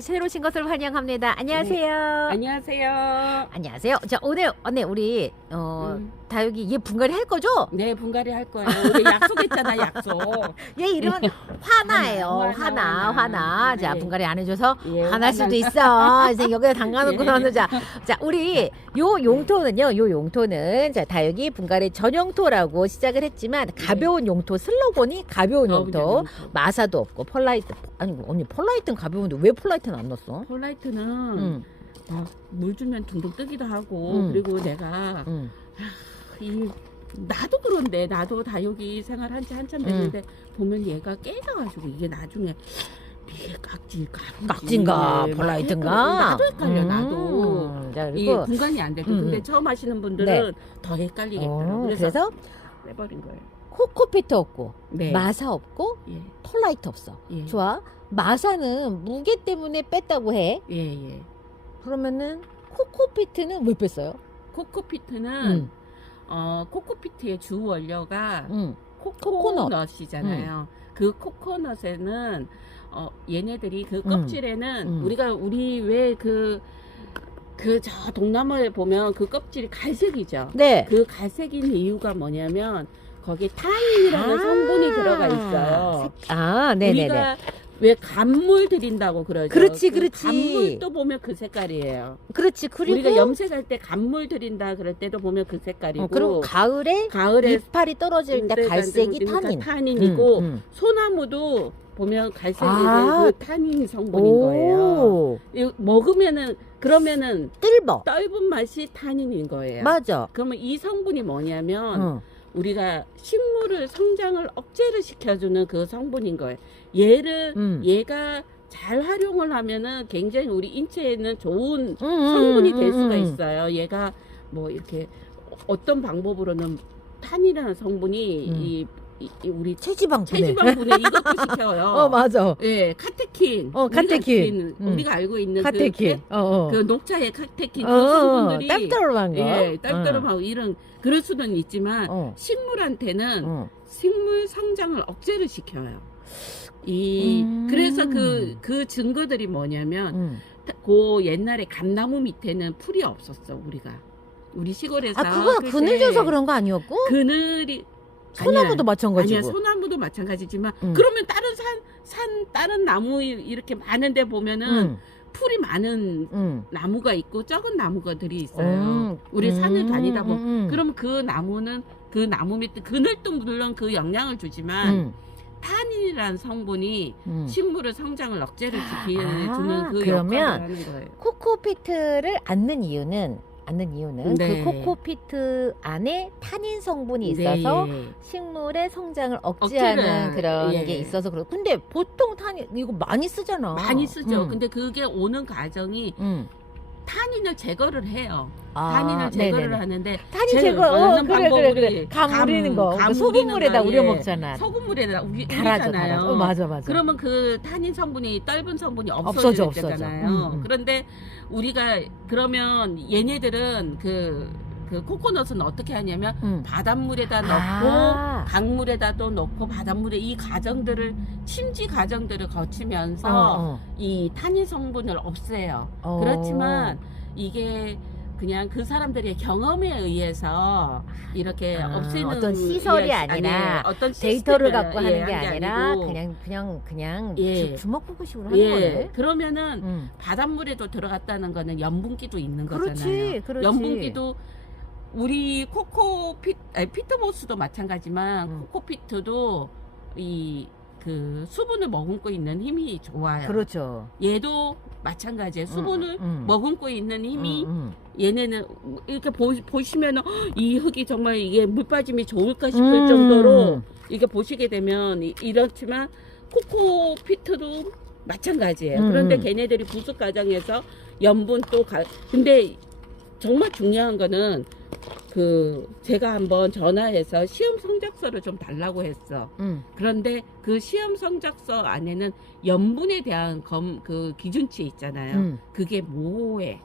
새로 오신 것을 환영합니다. 네. 안녕하세요. 안녕하세요. 안녕하세요. 자, 오늘 우리 다육이 얘 분갈이 할 거죠? 네, 분갈이 할 거예요. 우리 약속했잖아, 약속. 얘 이름은 화나예요. 화나. 자, 네. 분갈이 안 해줘서 예, 화날 수도 있어. 이제 여기다 담가놓고서는 예. 자, 우리 요 용토는 자, 다육이 분갈이 전용토라고 시작을 했지만 가벼운 용토 슬로건이 가벼운 용토. 마사도 없고 펄라이트 아니 언니 펄라이트는 가벼운데 왜 펄라이트는 안 넣었어? 폴라이트는 물 주면 둥둥 뜨기도 하고 그리고 내가 나도 그런데 나도 다육이 생활한 지 한참 됐는데 보면 얘가 깨져가지고 이게 나중에 이게 깍진가 펄라이트인가? 나도 헷갈려 나도. 자, 이 그리고 분간이 안 돼도 근데 처음 하시는 분들은 더 헷갈리겠더라고요. 그래서 빼버린 거예요. 코코피트 없고 네. 마사 없고 예. 펄라이트 없어. 예. 좋아. 마사는 무게 때문에 뺐다고 해. 예. 그러면은 코코피트는 왜 뺐어요? 코코피트는 코코피트의 주 원료가 코코넛이잖아요. 그 코코넛에는 얘네들이 그 껍질에는 우리 왜 저 동남아에 보면 그 껍질이 갈색이죠. 네. 그 갈색인 이유가 뭐냐면 거기에 타닌이라는 성분이 들어가 있어요. 네네네. 우리가 왜 간물 들인다고 그러죠. 그렇지. 간물도 보면 그 색깔이에요. 그렇지. 그리고 우리가 염색할 때 간물 들인다 그럴 때도 보면 그 색깔이고. 그리고 가을에 이파리 떨어질 때 갈색이 타닌이고 소나무도 보면 갈색이 그 타닌 성분인 거예요. 먹으면은 그러면은 떫은 맛이 타닌인 거예요. 맞아. 그러면 이 성분이 뭐냐면 우리가 식물을 성장을 억제를 시켜주는 그 성분인 거예요. 얘가 잘 활용을 하면은 굉장히 우리 인체에는 좋은 성분이 될 수가 있어요. 얘가 뭐 이렇게 어떤 방법으로는 탄이라는 성분이 우리 체지방분해 이것도 시켜요. 맞아. 예, 카테킨. 카테킨. 우리가 알고 있는 카테킨. 그 녹차의 카테킨 그 성분들이 딸따름한 거. 예, 딸따름하고 이런 그럴 수는 있지만 식물한테는 식물 성장을 억제를 시켜요. 그래서 그 증거들이 뭐냐면 그 옛날에 감나무 밑에는 풀이 없었어 우리 시골에서. 그거가 그늘져서 그런 거 아니었고? 그늘이 소나무도 마찬가지고. 아니야, 소나무도 마찬가지지만 그러면 다른 나무 이렇게 많은데 보면은 풀이 많은 나무가 있고 적은 나무가들이 있어요. 우리 산을 다니다 보면 그러면 그 나무는 그 나무 밑에 그늘도 물론 그 영향을 주지만 타닌이라는 성분이 식물의 성장을 억제를 시키는 그 역할을 하는 거예요. 코코피트를 않는 이유는 네. 그 코코피트 안에 타닌 성분이 있어서 식물의 성장을 억제하는 그런 게 있어서 그렇고. 근데 보통 타닌 이거 많이 쓰잖아. 많이 쓰죠. 근데 그게 오는 과정이 타닌을 제거를 해요. 타닌을 제거를 하는데 타닌 제거 그래. 감 우리는 거. 소금물에다 우려 먹잖아. 소금물에다 우리잖아요. 맞아. 그러면 그 타닌 성분이 떫은 성분이 없어지잖아요. 그런데 우리가 그러면 얘네들은 그 코코넛은 어떻게 하냐면 바닷물에다 넣고 강물에다도 넣고 바닷물에 이 과정들을 침지 과정들을 거치면서 이 타닌 성분을 없애요. 그렇지만 이게 그냥 그 사람들의 경험에 의해서 이렇게 없애는 어떤 시설이 아니라 어떤 데이터를 갖고 하는 게 아니라 그냥 주먹구구식으로 하는 거네. 그러면은 바닷물에도 들어갔다는 거는 염분기도 있는 거잖아요. 그렇지. 염분기도 우리 피트모스도 마찬가지만 코코피트도 그 수분을 머금고 있는 힘이 좋아요. 그렇죠. 얘도 마찬가지예요. 수분을 머금고 있는 힘이 얘네는 이렇게 보시면 이 흙이 정말 이게 물 빠짐이 좋을까 싶을 정도로 이렇게 보시게 되면 이렇지만 코코피트도 마찬가지예요. 그런데 걔네들이 부숙 과정에서 염분 근데 정말 중요한 거는 제가 한번 전화해서 시험 성적서를 좀 달라고 했어. 그런데 그 시험 성적서 안에는 염분에 대한 그 기준치 있잖아요. 그게 모호해.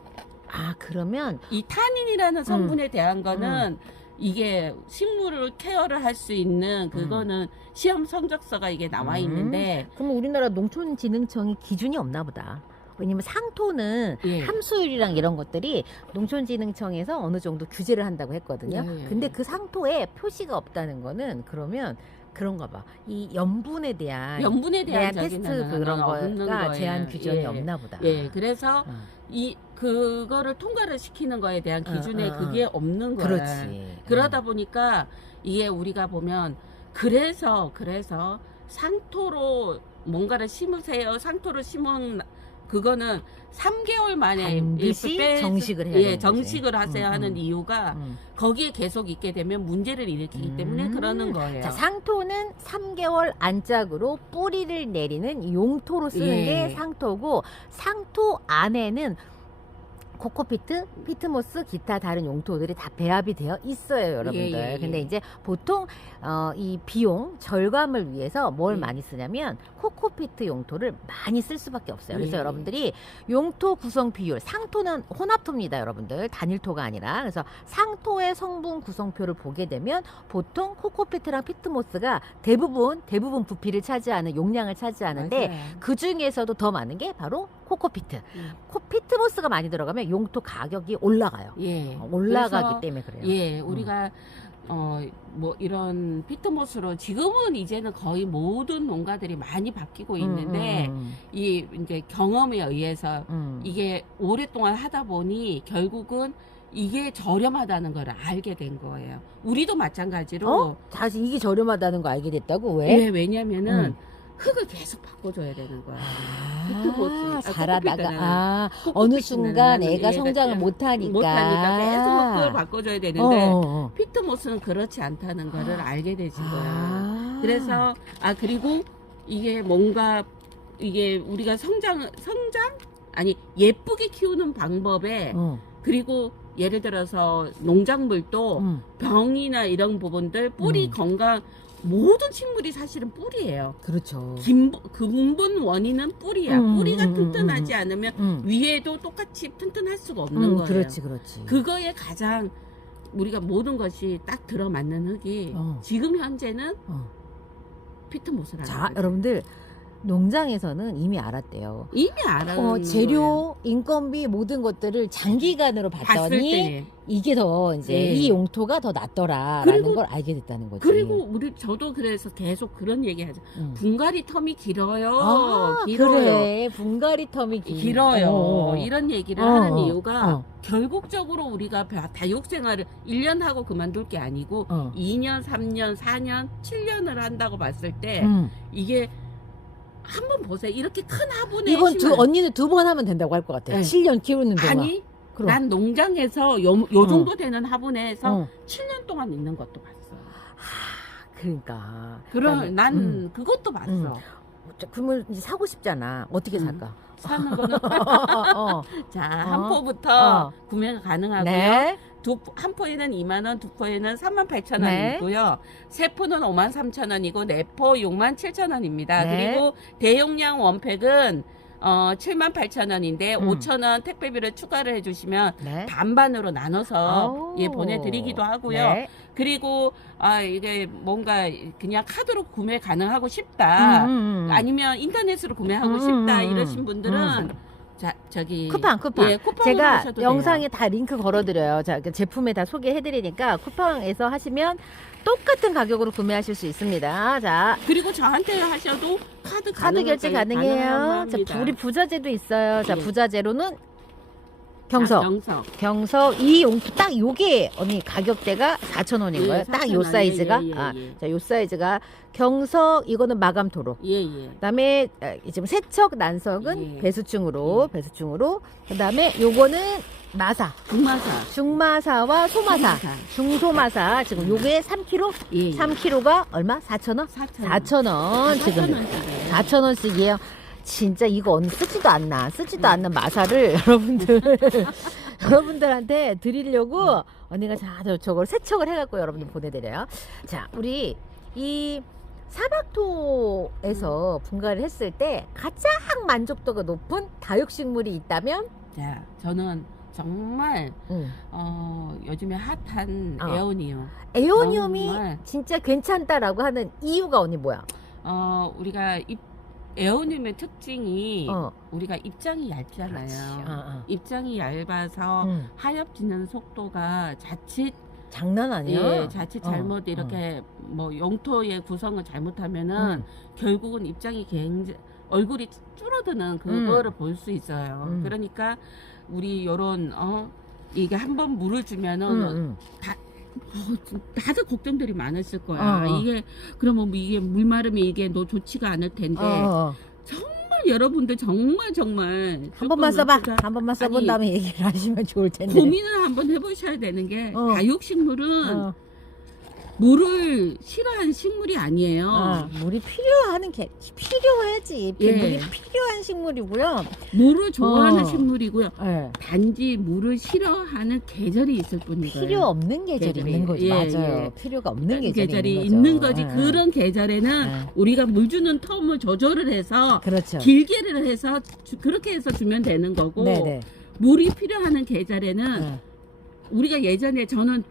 그러면 이 타닌이라는 성분에 대한 거는 이게 식물을 케어를 할 수 있는 그거는 시험 성적서가 이게 나와 있는데 그럼 우리나라 농촌진흥청이 기준이 없나 보다. 왜냐면 상토는 예. 함수율이랑 이런 것들이 농촌진흥청에서 어느 정도 규제를 한다고 했거든요. 예, 예. 근데 그 상토에 표시가 없다는 거는 그러면 그런가 봐. 이 염분에 대한 테스트 그런 거가 제한 규정이 예. 없나 보다. 예, 그래서 그거를 통과를 시키는 거에 대한 기준에 그게 없는 거예요. 그렇지. 그러다 보니까 이게 우리가 보면 그래서 상토로 뭔가를 심으세요. 상토로 심은 그거는 3개월 만에 반드시 정식을 해야 예, 되는 정식을 거지. 하세요 하는 이유가 거기에 계속 있게 되면 문제를 일으키기 때문에 그러는 거예요. 자, 상토는 3개월 안짝으로 뿌리를 내리는 이 용토로 쓰는 예. 게 상토고, 상토 안에는 코코피트, 피트모스, 기타 다른 용토들이 다 배합이 되어 있어요, 여러분들. 예, 예. 근데 이제 보통 이 비용 절감을 위해서 뭘 예. 많이 쓰냐면 코코피트 용토를 많이 쓸 수밖에 없어요. 그래서 예. 여러분들이 용토 구성 비율, 상토는 혼합토입니다, 여러분들. 단일토가 아니라. 그래서 상토의 성분 구성표를 보게 되면 보통 코코피트랑 피트모스가 대부분 부피를 차지하는, 용량을 차지하는데, 맞아요. 그 중에서도 더 많은 게 바로 코코피트. 피트모스가 많이 들어가면 용토 가격이 올라가요. 예. 올라가기 그래서 때문에 그래요. 예, 우리가 뭐 이런 피트모스로 지금은 이제는 거의 모든 농가들이 많이 바뀌고 있는데 이 이제 경험에 의해서 이게 오랫동안 하다 보니 결국은 이게 저렴하다는 걸 알게 된 거예요. 우리도 마찬가지로 다시 이게 저렴하다는 거 알게 됐다고? 왜? 왜냐면은 흙을 계속 바꿔줘야 되는 거야. 피트모스 자라다가 어느 순간 애가 성장을 못하니까 계속 흙을 바꿔줘야 되는데 피트모스는 그렇지 않다는 거를 알게 되신 거야. 그래서 그리고 이게 뭔가 이게 우리가 성장 아니 예쁘게 키우는 방법에 그리고 예를 들어서 농작물도 병이나 이런 부분들 뿌리 건강 모든 식물이 사실은 뿌리예요. 그렇죠. 근본 원인은 뿌리야. 뿌리가 튼튼하지 않으면 위에도 똑같이 튼튼할 수가 없는 거예요. 그렇지. 그거에 가장 우리가 모든 것이 딱 들어맞는 흙이 지금 현재는 피트모스라는 자, 거죠. 여러분들 농장에서는 이미 알았대요. 이미 알아요. 재료, 인건비 모든 것들을 장기간으로 봤을 봤더니 때 이게 더 이제 네. 이 용토가 더 낫더라라는 걸 알게 됐다는 거지. 그리고 저도 그래서 계속 그런 얘기하죠. 분갈이 텀이 길어요. 길어요. 그래, 분갈이 텀이 길어요. 이런 얘기를 하는 이유가 결국적으로 우리가 다육 생활을 1년 하고 그만둘 게 아니고 2년, 3년, 4년, 7년을 한다고 봤을 때 이게 한번 보세요. 이렇게 큰 화분에 이건 언니는 2번 하면 된다고 할 것 같아. 네. 7년 키우는 동안. 아니, 그럼. 난 농장에서 요 정도 되는 화분에서 7년 동안 있는 것도 봤어. 그러니까. 난 그것도 봤어. 그러면 이제 사고 싶잖아. 어떻게 살까? 사는 거는 자, 한 포부터 구매가 가능하고요. 네. 한 포에는 2만 원, 두 포에는 38,000원 네. 있고요. 세 포는 53,000원이고 네 포 67,000원입니다. 네. 그리고 대용량 원팩은 78,000원인데 5,000원 택배비를 추가를 해주시면 네. 반반으로 나눠서 보내드리기도 하고요. 네. 그리고 이게 뭔가 그냥 카드로 구매 가능하고 싶다. 아니면 인터넷으로 구매하고 싶다 이러신 분들은 저기 쿠팡. 예, 쿠팡으로 제가 하셔도 영상에 돼요. 다 링크 걸어드려요. 자, 제품에 다 소개해드리니까 쿠팡에서 하시면 똑같은 가격으로 구매하실 수 있습니다. 자, 그리고 저한테 하셔도 카드 결제 가능해요. 자, 우리 부자재도 있어요. 자, 예. 부자재로는 경석 이 용토 딱 요게 언니 가격대가 4,000원인 거예요. 딱 요 4,000원. 사이즈가. 자, 요 사이즈가 경석 이거는 마감 도로. 그다음에 지금 세척 난석은 배수충으로. 그다음에 요거는 마사. 중마사와 소마사. 중소마사. 지금 요게 3kg? 3kg가 얼마? 4,000원? 4,000원. 지금 4,000원씩이에요. 진짜 이거 언니 쓰지도 않는 마사를 여러분들한테 드리려고 언니가 저걸 세척을 해갖고 여러분들 보내드려요. 자, 우리 이 사막토에서 분갈이를 했을 때 가장 만족도가 높은 다육식물이 있다면? 자, 저는 정말 요즘에 핫한 에오니움. 에오니움이 진짜 괜찮다라고 하는 이유가 언니 뭐야? 우리가 에어늄의 특징이 어. 우리가 입장이 얇잖아요. 그렇지. 입장이 얇아서 하엽지는 속도가 자칫 장난 아니야. 예, 자칫 잘못 이렇게 뭐 용토의 구성을 잘못하면은 결국은 입장이 굉장히 얼굴이 줄어드는 그거를 볼 수 있어요. 그러니까 우리 요런 이게 한번 물을 주면은 다들 걱정들이 많았을 거야. 이게 그러면 뭐 이게 물 마름이 이게 너 좋지가 않을 텐데 정말 여러분들 정말 한 번만 써봐. 한 번만 써본 다음에 얘기를 하시면 좋을 텐데. 고민을 한번 해보셔야 되는 게 다육식물은 물을 싫어하는 식물이 아니에요. 물이 필요하지. 예. 물이 필요한 식물이고요. 물을 좋아하는 식물이고요. 예. 단지 물을 싫어하는 계절이 있을 뿐이에요. 필요 없는 계절이 있는 거죠. 예, 맞아요. 예. 필요가 없는 계절이 있는 거지. 예. 그런 계절에는 우리가 물 주는 텀을 조절을 해서 그렇죠. 길게를 해서 그렇게 해서 주면 되는 거고 네네. 물이 필요하는 계절에는 우리가 예전에 저는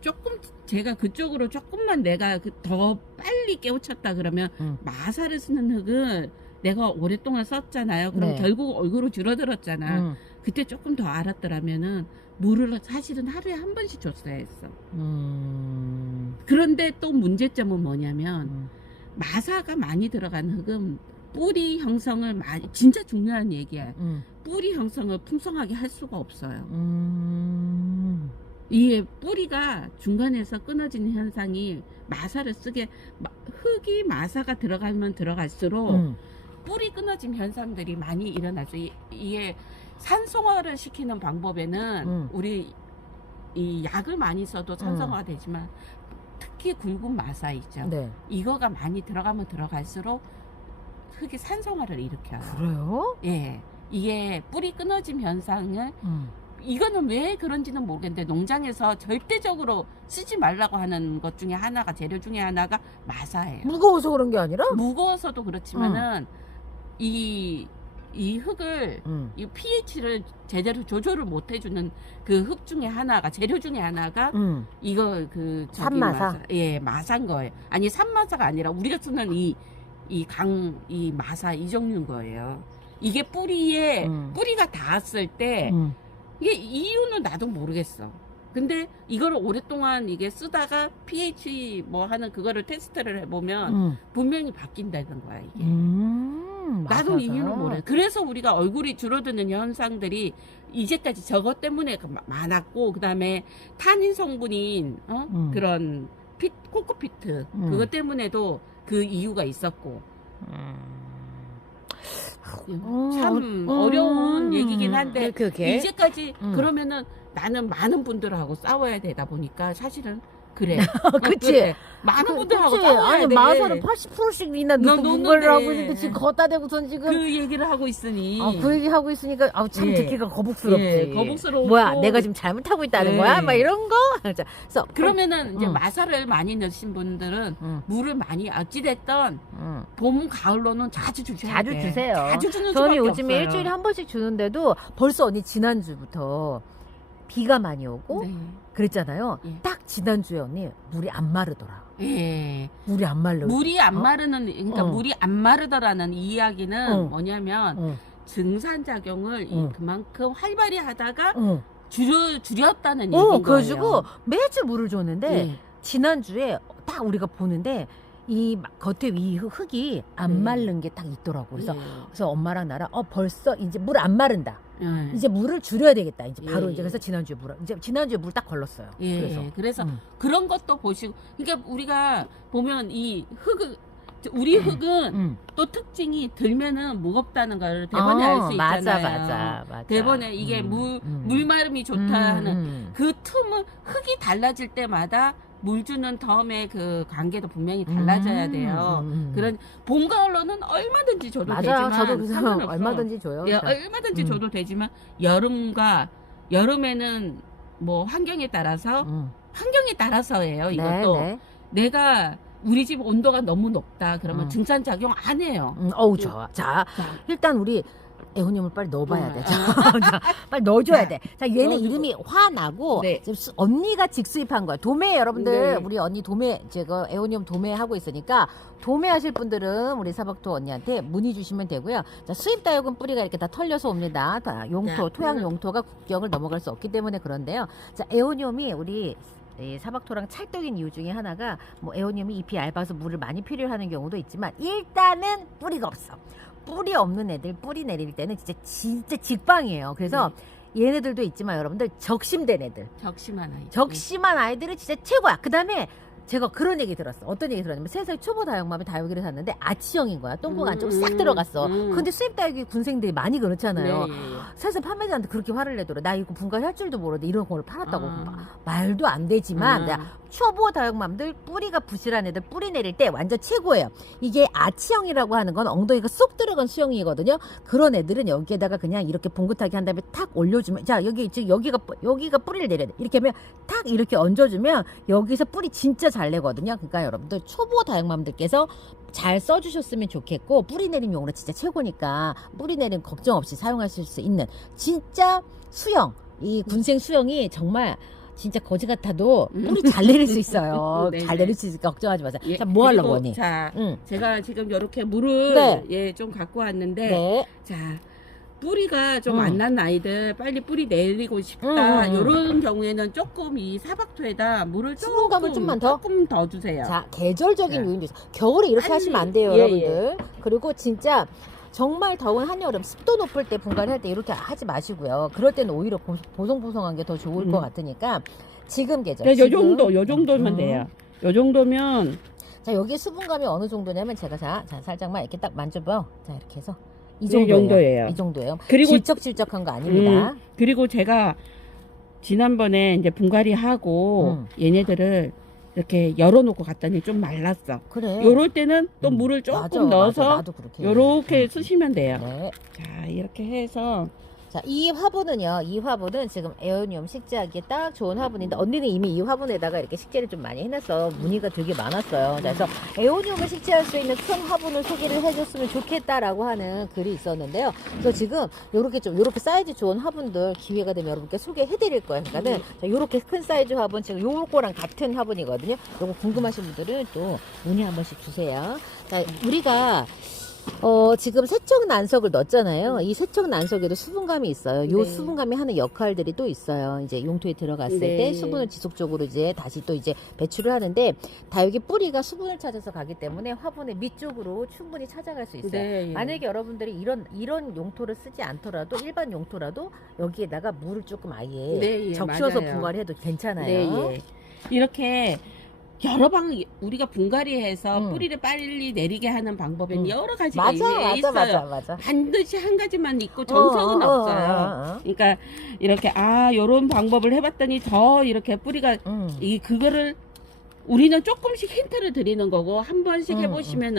조금 제가 그쪽으로 조금만 내가 더 빨리 깨우쳤다 그러면 마사를 쓰는 흙을 내가 오랫동안 썼잖아요. 그럼 네. 결국 얼굴로 줄어들었잖아. 그때 조금 더 알았더라면은 물을 사실은 하루에 한 번씩 줬어야 했어. 그런데 또 문제점은 뭐냐면 마사가 많이 들어간 흙은 뿌리 형성을 진짜 중요한 얘기야. 뿌리 형성을 풍성하게 할 수가 없어요. 이게 뿌리가 중간에서 끊어지는 현상이 마사를 쓰게 흙이 마사가 들어가면 들어갈수록 뿌리 끊어짐 현상들이 많이 일어나죠. 이게 산성화를 시키는 방법에는 우리 이 약을 많이 써도 산성화가 되지만 특히 굵은 마사 있죠. 네. 이거가 많이 들어가면 들어갈수록 흙이 산성화를 일으켜요. 그래요? 예, 이게 뿌리 끊어짐 현상을 이거는 왜 그런지는 모르겠는데 농장에서 절대적으로 쓰지 말라고 하는 것 중에 하나가 재료 중에 하나가 마사예요. 무거워서 그런 게 아니라? 무거워서도 그렇지만은 이 흙을 이 pH를 제대로 조절을 못 해주는 그 흙 중에 하나가 재료 중에 하나가 이거 그 산마사. 예, 마사인 거예요. 아니 산마사가 아니라 우리가 쓰는 이 마사 이 종류인 거예요. 이게 뿌리가 닿았을 때 이게 이유는 나도 모르겠어. 근데 이거를 오랫동안 이게 쓰다가 pH 뭐 하는 그거를 테스트를 해보면 분명히 바뀐다는 거야 이게. 나도 이유는 모르. 그래서 우리가 얼굴이 줄어드는 현상들이 이제까지 저것 때문에 많았고, 그 다음에 탄닌 성분인 그런 코코피트 그것 때문에도 그 이유가 있었고. 참 어려운 얘기긴 한데 그게? 이제까지 그러면은 나는 많은 분들하고 싸워야 되다 보니까 사실은 그래. 그치. 그래. 많은 분들하고 싸워야 아니, 돼. 마사를 80%씩이나 넣는 걸 하고 있는데 지금 걷다 대고선 지금 그 얘기를 하고 있으니. 그 얘기 하고 있으니까 참 예. 듣기가 거북스럽지. 예, 거북스럽고. 뭐야, 내가 지금 잘못하고 있다는 예. 거야? 막 이런 거. 자, 그래서 그러면은 이제 마사를 많이 넣으신 분들은 물을 많이 어찌됐던 봄 가을로는 자주 주셔야 자주 돼. 주세요. 자주 주는 저는 수밖에 요즘에 없어요. 일주일에 한 번씩 주는데도 벌써 언니 지난주부터 비가 많이 오고 네. 그랬잖아요. 예. 딱 지난주에 언니 물이 안 마르더라. 예. 물이 안 말라. 물이 안 마르는, 그러니까 물이 안 마르더라는 이 이야기는 뭐냐면 증산작용을 그만큼 활발히 하다가 줄였다는 얘기인 거예요. 그래가지고 매주 물을 줬는데 예. 지난주에 딱 우리가 보는데 이 겉에 이 흙이 안 마른 게 딱 있더라고. 그래서 예. 그래서 엄마랑 나랑 벌써 이제 물 안 마른다. 예. 이제 물을 줄여야 되겠다. 이제 바로 예. 이제 그래서 지난주에 물 딱 걸렀어요. 예. 그래서 그런 것도 보시고, 그러니까 우리가 보면 이 흙을 우리 흙은 또 특징이 들면은 무겁다는 걸 대번에 알 수 있잖아요. 맞아. 대번에 이게 물마름이 좋다 하는 그 틈을 흙이 달라질 때마다 물 주는 덤의 그 관계도 분명히 달라져야 돼요. 그런 봄 가을로는 얼마든지 줘도 맞아. 되지만 저도 그래서 상관없어. 얼마든지 줘요. 예, 얼마든지 줘도 되지만 여름에는 뭐 환경에 따라서예요. 이것도 네. 내가 우리 집 온도가 너무 높다 그러면 증산작용 안 해요. 어우 좋아. 자, 일단 우리 에오늄을 빨리 넣어봐야 돼. 자, 빨리 넣어줘야 돼. 자, 얘는 넣어주고. 이름이 화나고 네. 지금 언니가 직수입한 거야. 도매 여러분들, 네. 우리 언니 도매 제가 에오늄 도매하고 있으니까 도매하실 분들은 우리 사박토 언니한테 문의 주시면 되고요. 자, 수입 다육은 뿌리가 이렇게 다 털려서 옵니다. 다 용토, 토양 용토가 국경을 넘어갈 수 없기 때문에 그런데요. 자, 에오늄이 우리 이 사박토랑 찰떡인 이유 중에 하나가 뭐 에오늄이 잎이 얇아서 물을 많이 필요하는 경우도 있지만 일단은 뿌리가 없어. 뿌리 없는 애들 뿌리 내릴 때는 진짜 직방이에요. 그래서 얘네들도 있지만 여러분들 적심된 애들, 적심한 아이. 적심한 아이들은 진짜 최고야. 그 다음에 제가 그런 얘기 들었어. 어떤 얘기 들었냐면 세상에 초보 다육맘에 다육이를 샀는데 아치형인 거야. 똥꼬가 안쪽으로 싹 들어갔어. 근데 수입 다육이 군생들이 많이 그렇잖아요. 세상 판매자한테 그렇게 화를 내더라. 나 이거 분갈이 줄 줄 모르는데 이런 걸 팔았다고. 말도 안 되지만 내가 초보 다육맘들 뿌리가 부실한 애들 뿌리 내릴 때 완전 최고예요. 이게 아치형이라고 하는 건 엉덩이가 쏙 들어간 수형이거든요. 그런 애들은 여기에다가 그냥 이렇게 봉긋하게 한 다음에 탁 올려주면, 자 여기 지금 여기가 뿌리를 내려야 돼. 이렇게 하면 탁 이렇게 얹어주면 여기서 뿌리 진짜 잘 내거든요. 그러니까 여러분들 초보 다육맘들께서 잘 써주셨으면 좋겠고, 뿌리 내림 용으로 진짜 최고니까 뿌리 내림 걱정 없이 사용하실 수 있는 진짜 수형, 이 군생 수형이 정말 진짜 거지 같아도 뿌리 잘 내릴 수 있어요. 잘 내릴 수 있으니까 걱정하지 마세요. 예, 자, 뭐 하려고 언니? 자, 제가 지금 이렇게 물을 네. 예, 좀 갖고 왔는데 네. 자, 뿌리가 좀 안 난 아이들 빨리 뿌리 내리고 싶다. 이런 경우에는 조금 이 사박토에다 물을 수분감을 좀만 더? 조금 더 주세요. 자, 계절적인 요인도 있어요. 겨울에 이렇게 아니, 하시면 안 돼요, 예, 여러분들. 그리고 진짜 정말 더운 한여름 습도 높을 때 분갈이 할 때 이렇게 하지 마시고요. 그럴 때는 오히려 보송보송한 게 더 좋을 것 같으니까 지금 계절. 네, 지금. 요 정도면 돼요. 요 정도면 자, 여기 수분감이 어느 정도냐면 제가 자 살짝만 이렇게 딱 만져봐요. 자, 이렇게 해서 이 이 정도예요. 정도예요. 이 정도예요. 그리고 질척질척한 거 아닙니다. 그리고 제가 지난번에 이제 분갈이 하고 얘네들을 이렇게 열어놓고 갔더니 좀 말랐어. 그래. 요럴 때는 또 물을 조금 맞아, 넣어서 맞아. 나도 그렇게 요렇게 쓰시면 돼요. 네. 자, 이렇게 해서 자, 이 화분은요. 이 화분은 지금 에어늄 식재하기에 딱 좋은 화분인데 언니는 이미 이 화분에다가 이렇게 식재를 좀 많이 해놨어. 문의가 되게 많았어요. 그래서 에어늄을 식재할 수 있는 큰 화분을 소개를 해줬으면 좋겠다라고 하는 글이 있었는데요. 그래서 지금 요렇게 사이즈 좋은 화분들 기회가 되면 여러분께 소개해드릴 거예요. 그러니까는 자, 요렇게 큰 사이즈 화분 지금 요거랑 같은 화분이거든요. 요거 궁금하신 분들은 또 문의 한 번씩 주세요. 자, 우리가 지금 세척 난석을 넣었잖아요. 이 세척 난석에도 수분감이 있어요. 요 네. 수분감이 하는 역할들이 또 있어요. 이제 용토에 들어갔을 네. 때 수분을 지속적으로 이제 다시 또 이제 배출을 하는데 다육이 뿌리가 수분을 찾아서 가기 때문에 화분의 밑쪽으로 충분히 찾아갈 수 있어요. 네. 만약에 여러분들이 이런 용토를 쓰지 않더라도 일반 용토라도 여기에다가 물을 조금 아예 네, 예, 적셔서 맞아요. 분갈이해도 괜찮아요. 네, 예. 이렇게 여러 방 우리가 분갈이해서 음. 뿌리를 빨리 내리게 하는 방법은 여러 가지가 맞아, 있어요. 맞아. 반드시 한 가지만 있고 정석은 없어요. 그러니까 이렇게 요런 방법을 해봤더니 더 이렇게 뿌리가 그거를 우리는 조금씩 힌트를 드리는 거고 한 번씩 해보시면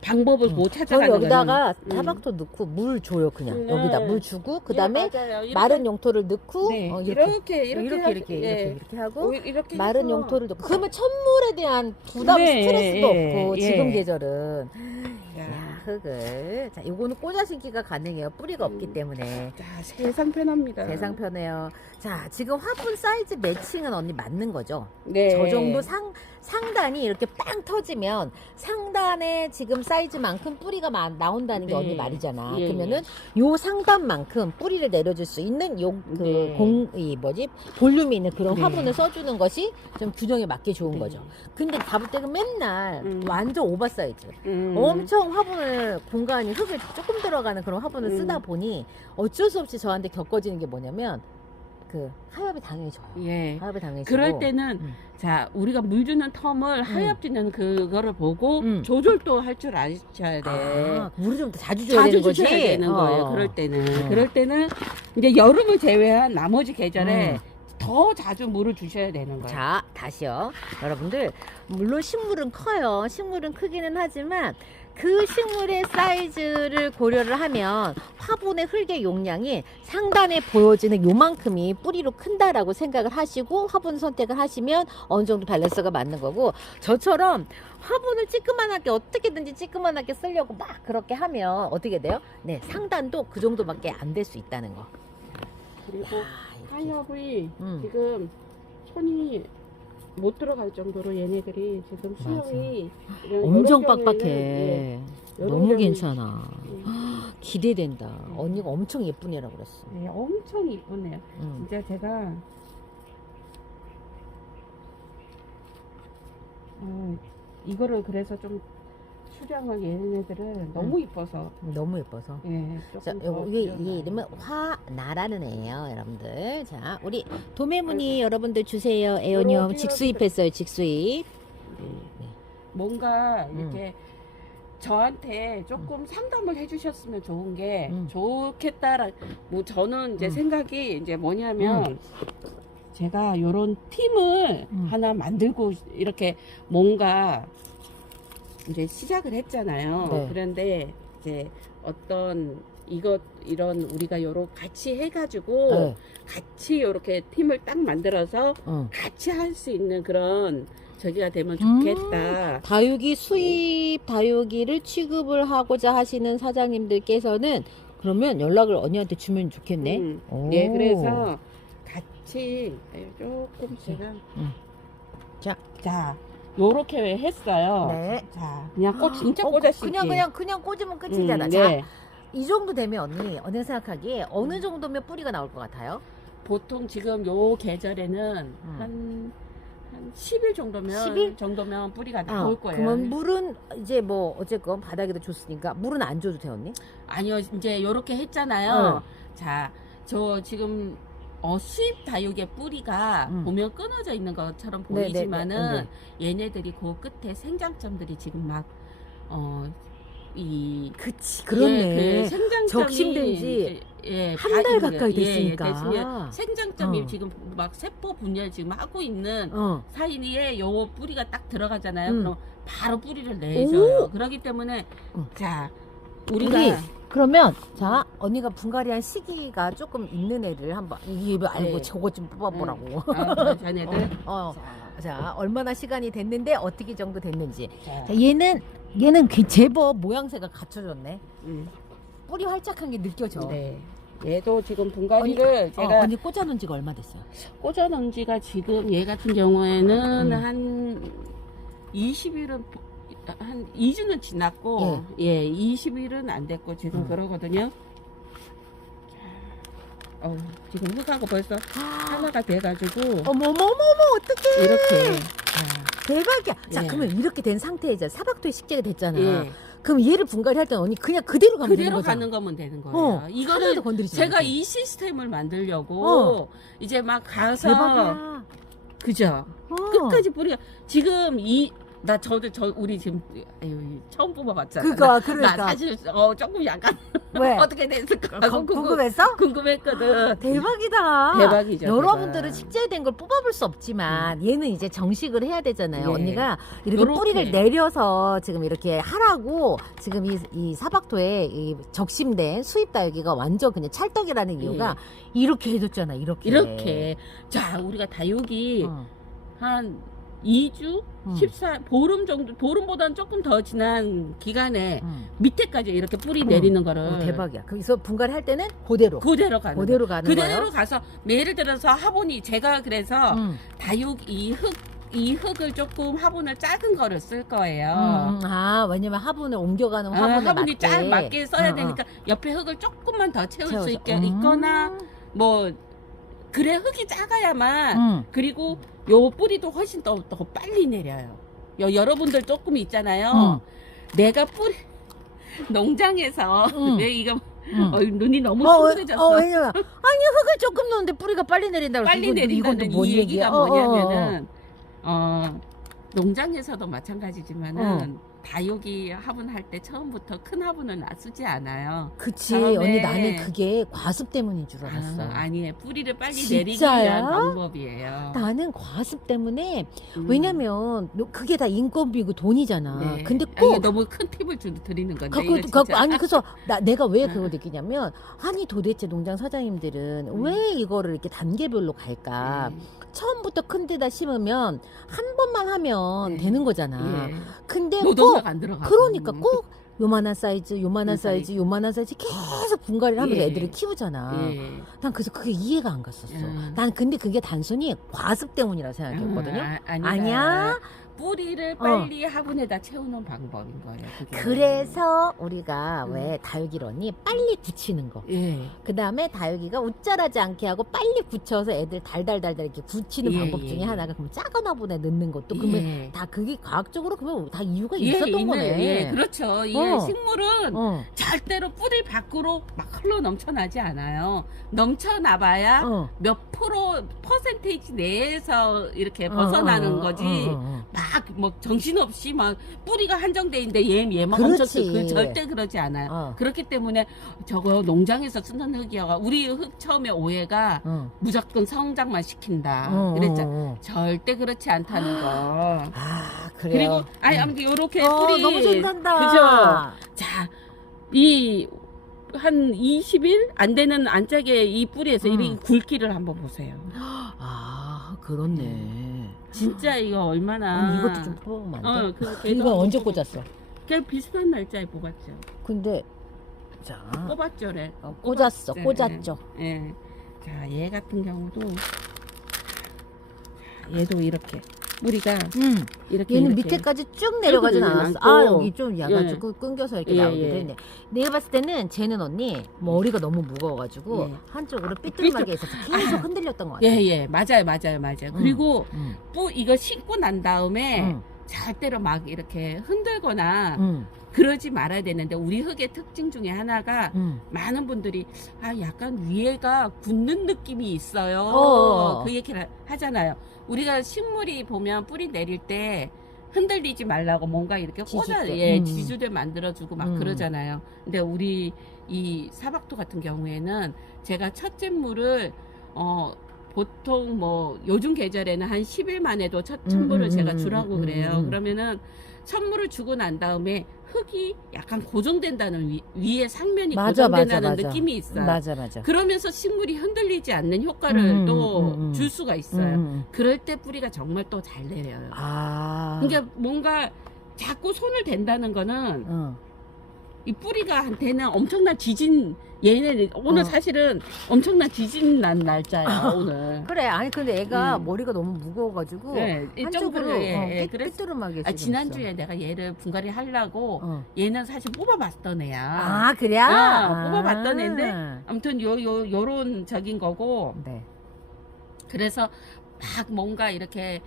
방법을 못 찾아가는 저는 여기다가 거예요. 타박토 넣고 물 줘요 그냥. 여기다 물 주고 그 다음에 예, 맞아요. 이렇게, 마른 용토를 넣고 네, 이렇게 이렇게 하고 이렇게 마른 해서 용토를 넣고 그러면 찬물에 대한 부담 네, 스트레스도 예, 없고 예. 지금 계절은 야. 흙을 자 요거는 꽂아 신기가 가능해요. 뿌리가 없기 때문에 자, 세상 편합니다. 세상 편해요. 자 지금 화분 사이즈 매칭은 언니 맞는 거죠? 네. 저 정도 상단이 이렇게 빵 터지면 상단에 지금 사이즈만큼 뿌리가 나온다는 게 네. 언니 말이잖아. 예, 그러면은 요 상단만큼 뿌리를 내려줄 수 있는 네. 볼륨이 있는 그런 네. 화분을 써주는 것이 좀 균형에 맞게 좋은 네. 거죠. 근데 가부댁은 맨날 완전 오버 사이즈, 음. 엄청 화분을 공간이 흙이 조금 들어가는 그런 화분을 쓰다 보니 어쩔 수 없이 저한테 겪어지는 게 뭐냐면 그 하엽이 당연히 져요. 예. 하엽이 당연히 그럴 지고. 때는 자 우리가 물 주는 텀을 하엽지는 그거를 보고 음. 조절도 할 줄 아셔야 돼. 물을 좀 더 자주 줘야 자주 되는 거지. 주셔야 되는 거예요. 그럴 때는 이제 여름을 제외한 나머지 계절에 더 자주 물을 주셔야 되는 거예요. 자, 다시요. 여러분들, 물론 식물은 커요. 식물은 크기는 하지만 그 식물의 사이즈를 고려를 하면 화분의 흙의 용량이 상단에 보여지는 요만큼이 뿌리로 큰다라고 생각을 하시고 화분 선택을 하시면 어느 정도 밸런스가 맞는 거고, 저처럼 화분을 찌끄만하게 어떻게든지 찌끄만하게 쓰려고 막 그렇게 하면 어떻게 돼요? 네, 상단도 그 정도밖에 안 될 수 있다는 거. 그리고 이렇게. 타협이 지금 손이 못 들어갈 정도로 얘네들이 지금 수영이 엄청 요런 경우에는, 빡빡해. 예, 요런 너무 경우에는, 괜찮아. 예, 기대된다. 언니가 엄청 예쁜 애라고 그랬어. 예, 엄청 이쁘네요. 진짜 제가 이거를 그래서 좀 수량을 얘네들은 너무 이뻐서 너무 예뻐서. 예, 자, 조금 더 이게 길어놔요. 이름은 화나라는 애예요, 여러분들. 자, 우리 도매무늬 여러분들 주세요. 에어니엄 요렇게 직수입했어요, 직수입. 뭔가 이렇게 저한테 조금 상담을 해주셨으면 좋은 게 좋겠다라. 뭐 저는 이제 생각이 이제 뭐냐면 제가 요런 팀을 하나 만들고 이렇게 뭔가 이제 시작을 했잖아요. 네. 그런데 이제 어떤 이런 우리가 요런 같이 해가지고 네. 같이 요렇게 팀을 딱 만들어서 같이 할 수 있는 그런 저기가 되면 좋겠다. 다육이 수입 다육이를 취급을 하고자 하시는 사장님들께서는 그러면 연락을 언니한테 주면 좋겠네. 오. 네, 그래서 같이 조금 제가 자 요렇게 했어요. 네. 자 그냥 진짜 꽂았지. 그냥 꽂으면 끝이잖아. 네. 자, 이 정도 되면 언니 생각하기에 어느 정도면 뿌리가 나올 것 같아요? 보통 지금 요 계절에는 한 10일 정도면 10일? 정도면 뿌리가 나올 거예요. 그러면 물은 이제 뭐 어쨌건 바닥에도 줬으니까 물은 안 줘도 돼요, 언니? 아니요, 이제 요렇게 했잖아요. 자, 저 지금 수입 다육의 뿌리가 보면 끊어져 있는 것처럼 보이지만은 얘네들이 그 끝에 생장점들이 지금 막 그치, 그렇네. 그 생장점이 적심된 지 한 달 가까이 됐으니까. 됐으면 생장점이 지금 막 세포 분열 지금 하고 있는 사이에 요 뿌리가 딱 들어가잖아요. 그럼 바로 뿌리를 내줘요. 그렇기 때문에 자 우리가 그러면 자 언니가 분갈이한 시기가 조금 있는 애를 한번 이거 알고 네. 저거 좀 뽑아보라고. 자네들 자 얼마나 시간이 됐는데 어떻게 정도 됐는지. 자, 자, 얘는 제법 모양새가 갖춰졌네. 뿌리 활짝한 게 느껴져. 네. 얘도 지금 분갈이를 제가 언니 꽂아놓은 지가 얼마 됐어요? 꽂아놓은 지가 지금 얘 같은 경우에는 한 20일은 한 2주는 지났고 예 20일은 안 됐고 지금 그러거든요. 자, 지금 흙하고 벌써 하나가 돼가지고 어머머머머 어떡해 이렇게 대박이야. 자 예. 그러면 이렇게 된 상태에 사박토에 식재가 됐잖아. 예. 그럼 얘를 분갈이 할 때는 언니 그냥 그대로 가면 되는 그대로 거잖아. 가는 거면 되는 거예요. 이거를 하나도 건드리지 제가 않고. 이 시스템을 만들려고 이제 막 가서 대박이야. 그죠? 끝까지 뿌리가 지금 우리 지금 처음 뽑아봤잖아. 그러니까. 나 사실 조금 약간 왜? 어떻게 됐을까 하고 궁금했어? 궁금했거든. 대박이다. 대박이죠. 여러분들은 대박. 식재된 걸 뽑아볼 수 없지만 얘는 이제 정식을 해야 되잖아요. 네. 언니가 이렇게 요렇게. 뿌리를 내려서 지금 이렇게 하라고 지금 이 사박토에 이 적심된 수입 다육이가 완전 그냥 찰떡이라는 이유가 이렇게 해줬잖아. 이렇게. 자 우리가 다육이 한 2주 14보름 정도 보름보다는 조금 더 지난 기간에 밑에까지 이렇게 뿌리 내리는 거를 대박이야. 그래서 분갈이 할 때는 그대로 그대로 가는 그대로 거예요. 가는 그대로 거예요? 가서 예를 들어서 화분이 제가 그래서 다육 이 흙을 조금 화분을 작은 거를 쓸 거예요. 왜냐면 화분을 옮겨가는 화분에 화분이 딱 맞게 써야 어. 되니까 옆에 흙을 조금만 더 채울 수 채워서. 있거나 뭐 그래 흙이 작아야만 그리고 요 뿌리도 훨씬 더 빨리 내려요. 여러분들 조금 있잖아요. 내가 뿌리 농장에서 내 이거 눈이 너무 둥그레졌어. 왜냐면 아니 흙을 조금 넣는데 뿌리가 빨리 내린다고 빨리 내린다는 뭔 이 얘기가 얘기야? 뭐냐면은 농장에서도 마찬가지지만은 다육이 화분할 때 처음부터 큰 화분은 쓰지 않아요. 그치. 처음에- 언니 나는 그게 과습 때문인 줄 알았어. 아니에요. 뿌리를 빨리 진짜야? 내리기 위한 방법이에요. 나는 과습 때문에 음. 왜냐면 그게 다 인건비고 돈이잖아. 네. 근데 아니, 꼭 너무 큰 팁을 드리는 건데 갖고 이거 진짜. 아니 그래서 내가 왜 그걸 느끼냐면 아니 도대체 농장 사장님들은 왜 이거를 이렇게 단계별로 갈까? 네. 처음부터 큰 데다 심으면 한 번만 하면 네. 되는 거잖아. 예. 근데 꼭 노동자가 안 들어가. 그러니까 꼭 요만한 사이즈, 요만한 그 사이즈, 요만한 사이즈 계속 분갈이를 하면서 예. 애들을 키우잖아. 예. 난 그래서 그게 이해가 안 갔었어. 음. 난 근데 그게 단순히 과습 때문이라 생각했거든요. 아니다. 아니야? 뿌리를 빨리 화분에다 채우는 방법인 거예요. 그게. 그래서 우리가 왜 다육이를 언니 빨리 굳히는 거. 예. 그 다음에 다육이가 웃자라지 않게 하고 빨리 굳혀서 애들 달달달달 이렇게 굳히는 예, 방법 예, 중에 예. 하나가 그럼 작은 화분에 넣는 것도 그러면 예. 다 그게 과학적으로 그러면 다 이유가 예, 있었던 있네요. 거네. 예, 그렇죠. 이 어. 식물은 어. 절대로 뿌리 밖으로 막 흘러 넘쳐나지 않아요. 넘쳐나봐야 몇 퍼센테이지 내에서 이렇게 벗어나는 거지. 막 뭐 정신없이 막 뿌리가 한정돼 있는데 얘만 엄청 그렇지. 그 절대 그러지 않아요. 그렇기 때문에 저거 농장에서 쓰는 흙이야. 우리 흙 처음에 오해가 무조건 성장만 시킨다. 그랬잖아. 절대 그렇지 않다는 거. 아, 그래요. 그리고 아무튼 요렇게 뿌리 너무 좋단다. 그죠? 자, 이 한 20일 안 되는 안짝에 이 뿌리에서 이 굵기를 한번 보세요. 아, 그렇네. 진짜 이거 얼마나 언니 이것도 좀 뽑으면 안 돼? 걔도 이거 한번 언제 뽑고. 꽂았어? 걔 비슷한 날짜에 뽑았죠. 근데 자 뽑았죠, 래. 꽂았어, 꽂았죠. 예. 자, 얘 같은 경우도 얘도 이렇게 뿌리가 이렇게 얘는 이렇게. 밑에까지 쭉 내려가진 쭉 않았어. 않고. 아 여기 좀 약간 예. 좀 끊겨서 이렇게 예, 나오기도 예. 했네. 내가 봤을 때는 쟤는 언니 머리가 너무 무거워가지고 예. 한쪽으로 삐뚤하게 있어서 계속 흔들렸던 것 같아. 예, 맞아요. 그리고 음. 이거 심고 난 다음에 음. 절대로 막 이렇게 흔들거나 음. 그러지 말아야 되는데 우리 흙의 특징 중에 하나가 음. 많은 분들이 약간 위에가 굳는 느낌이 있어요. 어어. 그 얘기를 하잖아요. 우리가 식물이 보면 뿌리 내릴 때 흔들리지 말라고 뭔가 이렇게 꽂아 지지대. 지주대 만들어주고 막 그러잖아요. 근데 우리 이 사박토 같은 경우에는 제가 첫째 물을 보통 뭐 요즘 계절에는 한 10일 만에도 첫 물을 제가 주라고 그래요. 그러면은 첫물을 주고 난 다음에 흙이 약간 고정된다는 위에 상면이 고정된다는 느낌이 있어요. 맞아. 그러면서 식물이 흔들리지 않는 효과를 또 줄 수가 있어요. 그럴 때 뿌리가 정말 또 잘 내려요. 아. 그러니까 뭔가 자꾸 손을 댄다는 거는 이 뿌리가 한테는 엄청난 지진 얘는 오늘 사실은 엄청난 지진 난 날짜야 오늘. 그래. 아니 근데 애가 머리가 너무 무거워가지고 네, 한쪽으로 그래서 삐뚤음하게 지난주에 내가 얘를 분갈이 하려고 얘는 사실 뽑아봤던 애야. 아 그래? 뽑아봤던 애인데 아무튼 요런 적인 거고. 네. 그래서 막 뭔가 이렇게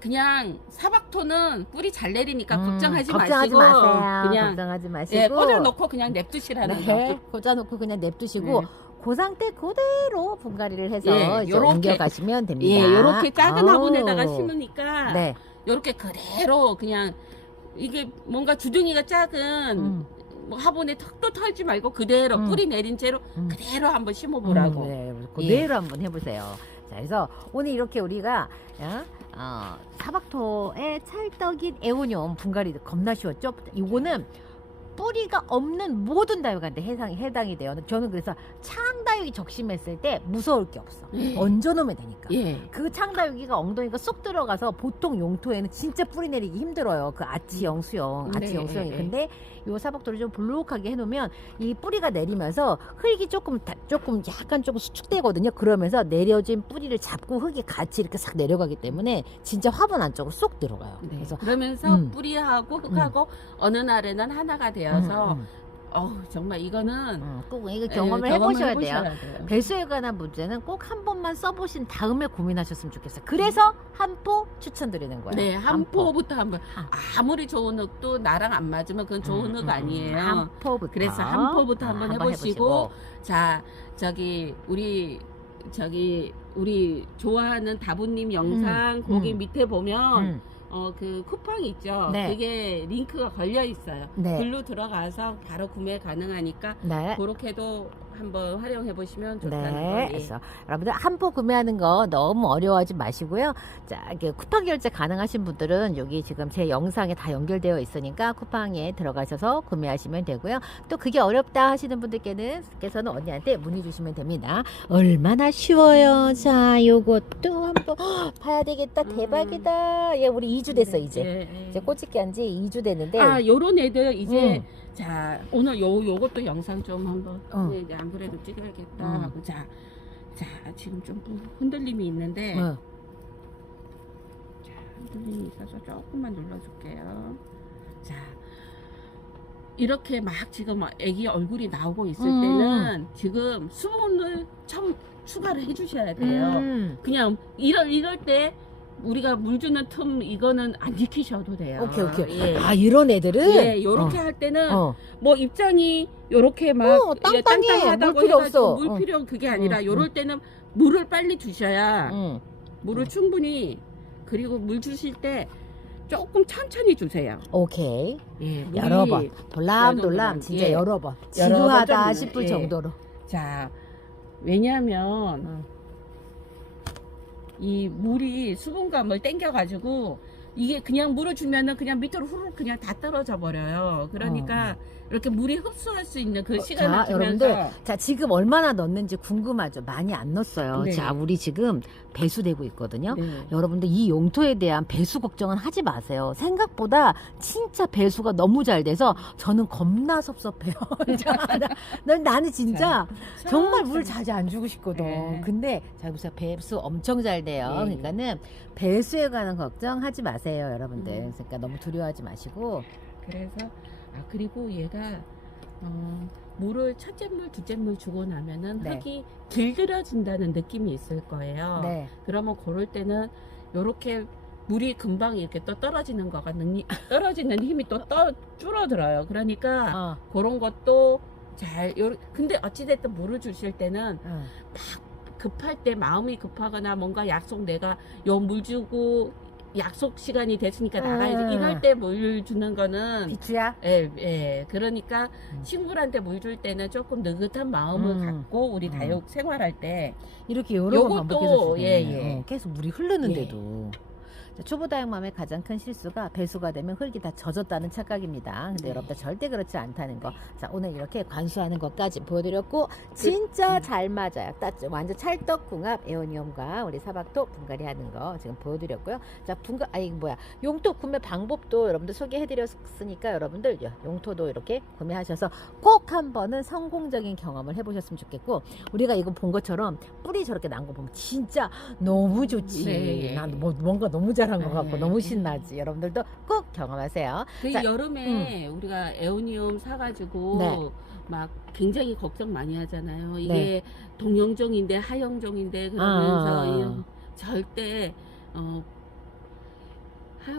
그냥 사박토는 뿌리 잘 내리니까 걱정하지 마시고 마세요. 그냥 걱정하지 마시고 예, 꽂아놓고 그냥 냅두시라는 거. 꽂아놓고 그냥 냅두시고 네. 그 상태 그대로 분갈이를 해서 예, 이제 요렇게. 옮겨가시면 됩니다. 예, 요렇게 작은 아우. 화분에다가 심으니까 네. 요렇게 그대로 그냥 이게 뭔가 주둥이가 작은 뭐 화분에 턱도 털지 말고 그대로 뿌리 내린 채로 그대로 한번 심어보라고. 네, 그대로 한번 해보세요. 자, 그래서 오늘 이렇게 우리가 사박토의 찰떡인 에오니움 분갈이 겁나 쉬웠죠? 이거는 뿌리가 없는 모든 다육한테 해당이 돼요. 저는 그래서 창다육이 적심했을 때 무서울 게 없어. 얹어놓으면 되니까. 예. 그 창다육이가 엉덩이가 쏙 들어가서 보통 용토에는 진짜 뿌리 내리기 힘들어요. 그 아치형 수영, 아치형 수영이. 근데 요 사박토를 좀 볼록하게 해놓으면 이 뿌리가 내리면서 흙이 조금 약간 조금 수축되거든요. 그러면서 내려진 뿌리를 잡고 흙이 같이 이렇게 싹 내려가기 때문에 진짜 화분 안쪽으로 쏙 들어가요. 네. 그래서 그러면서 뿌리하고 흙하고 어느 날에는 하나가 되어서 정말 이거는 꼭 이거 경험을 해보셔야 돼요. 돼요. 배수에 관한 문제는 꼭 한 번만 써보신 다음에 고민하셨으면 좋겠어요. 그래서 한 포 추천드리는 거예요. 네, 한 포부터 한번. 아무리 좋은 흙도 나랑 안 맞으면 그건 좋은 흙 아니에요. 한 포부터. 그래서 한 포부터 한번 해보시고, 자, 우리 좋아하는 다부님 영상 거기 밑에 보면 그 쿠팡 있죠. 네. 그게 링크가 걸려 있어요. 네. 글로 들어가서 바로 구매 가능하니까 네. 그렇게도 한번 활용해 보시면 좋다는 네. 거. 예. 그래서 여러분들 한포 구매하는 거 너무 어려워하지 마시고요. 자, 이게 쿠팡 결제 가능하신 분들은 여기 지금 제 영상에 다 연결되어 있으니까 쿠팡에 들어가셔서 구매하시면 되고요. 또 그게 어렵다 하시는 분들께서는 언니한테 문의 주시면 됩니다. 얼마나 쉬워요. 자, 요것도 한번 봐야 되겠다. 대박이다. 예, 우리 2주 됐어 이제. 예. 이제 꼬집기 한 지 2주 됐는데. 아, 요런 애들 이제 자, 오늘 요것도 영상 좀 한번 이제 안 그래도 찍어야겠다 하고 자, 지금 좀 흔들림이 있는데 자, 흔들림이 있어서 조금만 눌러줄게요. 자, 이렇게 막 지금 애기 얼굴이 나오고 있을 때는 지금 수분을 처음 추가를 해주셔야 돼요. 그냥 이럴 때 우리가 물 주는 틈 이거는 안 지키셔도 돼요. 오케이. 예. 아, 이런 애들은 예, 요렇게 할 때는 뭐 입장이 요렇게 막 땅땅해. 땅땅하다고 물 필요 해가지고 없어. 물 필요 그게 아니라 요럴 때는 물을 빨리 주셔야 물을 충분히 그리고 물 주실 때 조금 천천히 주세요. 오케이. 예, 여러 번 돌람돌람 진짜 예. 여러 번 여러 번 지루하다 좀, 싶을 예. 정도로. 자, 왜냐하면 이 물이 수분감을 땡겨가지고 이게 그냥 물을 주면은 그냥 밑으로 후루룩 그냥 다 떨어져 버려요. 그러니까 이렇게 물이 흡수할 수 있는 그 시간을 자, 주면서 여러분들, 자, 지금 얼마나 넣는지 궁금하죠? 많이 안 넣었어요. 네. 자, 우리 지금 배수되고 있거든요. 네. 여러분들 이 용토에 대한 배수 걱정은 하지 마세요. 생각보다 진짜 배수가 너무 잘 돼서 저는 겁나 섭섭해요. 나는 진짜 정말 물 자주 안 주고 싶거든. 네. 근데 자, 보세요. 배수 엄청 잘 돼요. 네. 그러니까는 배수에 관한 걱정하지 마세요, 여러분들. 그러니까 너무 두려워하지 마시고. 그래서 그리고 얘가 물을 첫째 물, 둘째 물 주고 나면은 네. 흙이 길들여진다는 느낌이 있을 거예요. 네. 그러면 그럴 때는 요렇게 물이 금방 이렇게 또 떨어지는 거가 떨어지는 힘이 또 줄어들어요. 그러니까 그런 것도 근데 어찌됐든 물을 주실 때는 막 급할 때 마음이 급하거나 뭔가 약속 내가 요 물 주고 약속 시간이 됐으니까 나가야지 이럴 때 물 주는 거는 비추야? 예. 그러니까 친구한테 물 줄 때는 조금 느긋한 마음을 갖고 우리 다육 생활할 때 이렇게 여러 번 반복해서 주네. 예. 계속 물이 흐르는데도. 자, 초보 다육맘의 가장 큰 실수가 배수가 되면 흙이 다 젖었다는 착각입니다. 근데 여러분들 절대 그렇지 않다는 거. 자, 오늘 이렇게 관수하는 것까지 보여드렸고 진짜 잘 맞아요. 딱 완전 찰떡궁합 에오니움과 우리 사박토 분갈이 하는 거 지금 보여드렸고요. 자, 용토 구매 방법도 여러분들 소개해드렸으니까 여러분들 용토도 이렇게 구매하셔서 꼭 한 번은 성공적인 경험을 해보셨으면 좋겠고, 우리가 이거 본 것처럼 뿌리 저렇게 난 거 보면 진짜 너무 좋지. 네. 난 뭔가 너무 잘한 것 같고 너무 신나지. 여러분들도 꼭 경험하세요. 자, 여름에 우리가 에오니움 사가지고 네. 막 굉장히 걱정 많이 하잖아요. 이게 네. 동영종인데 하영종인데 그러면서 절대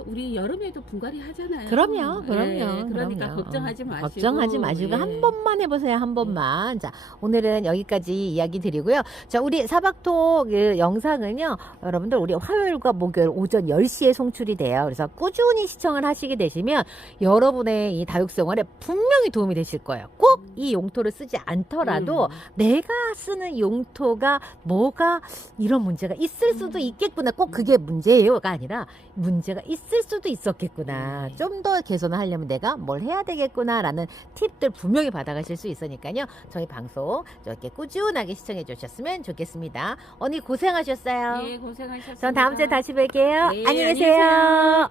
우리 여름에도 분갈이 하잖아요. 그럼요. 그러니까 걱정하지 마시고. 걱정하지 마시고 예. 한 번만 해보세요. 한 번만. 자, 오늘은 여기까지 이야기 드리고요. 자, 우리 사박토 그 영상은요, 여러분들 우리 화요일과 목요일 오전 10시에 송출이 돼요. 그래서 꾸준히 시청을 하시게 되시면 여러분의 이 다육생활에 분명히 도움이 되실 거예요. 꼭 이 용토를 쓰지 않더라도 내가 쓰는 용토가 뭐가 이런 문제가 있을 수도 있겠구나. 꼭 그게 문제예요가 아니라 문제가 있을 수도 있었겠구나. 좀 더 개선을 하려면 내가 뭘 해야 되겠구나라는 팁들 분명히 받아가실 수 있으니까요. 저희 방송 이렇게 꾸준하게 시청해 주셨으면 좋겠습니다. 언니 고생하셨어요. 예, 고생하셨습니다. 전 다음 주에 다시 뵐게요. 네, 안녕히 안녕히 계세요.